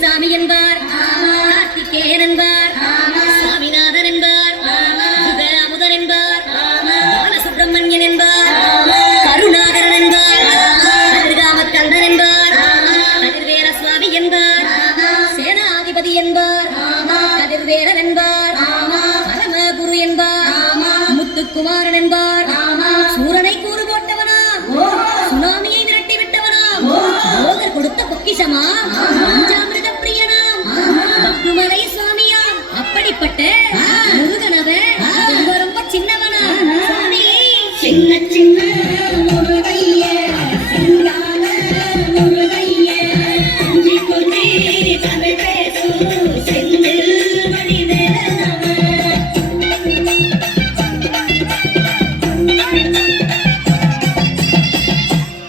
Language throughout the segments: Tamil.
சாமி என்பார், கார்த்திகேயன் என்பார், சுவாமிநாதன் என்பார், அமுதன் என்பார், பாலசுப்ரமணியன் என்பார், கருணாகரன் என்பார், கதிர்காமக்கந்தன் என்பார், கதிர்வேர சுவாமி என்பார், சேனாதிபதி என்பார், கதிர்வேரன் என்பார், பரமகுரு என்பார், முத்துக்குமாரன் என்பார், சூரனை கூறு போட்டவனா, சுனாமியை விரட்டி விட்டவனா, போகர் கொடுத்த பொக்கிஷமா, பஞ்சாமிர்த பிரியனாம், பக்துமலை சுவாமியாம். அப்படிப்பட்ட முருகனவன் ரொம்ப ரொம்ப சின்னவனா சுவாமி, சின்ன சின்ன முருகைய சிங்கான முருகைய கொஞ்சி கொஞ்சி தமிழ் பேசும் செந்தில் மணிவேலனவன்.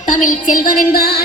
தமிழ் செல்வன் என்பார்.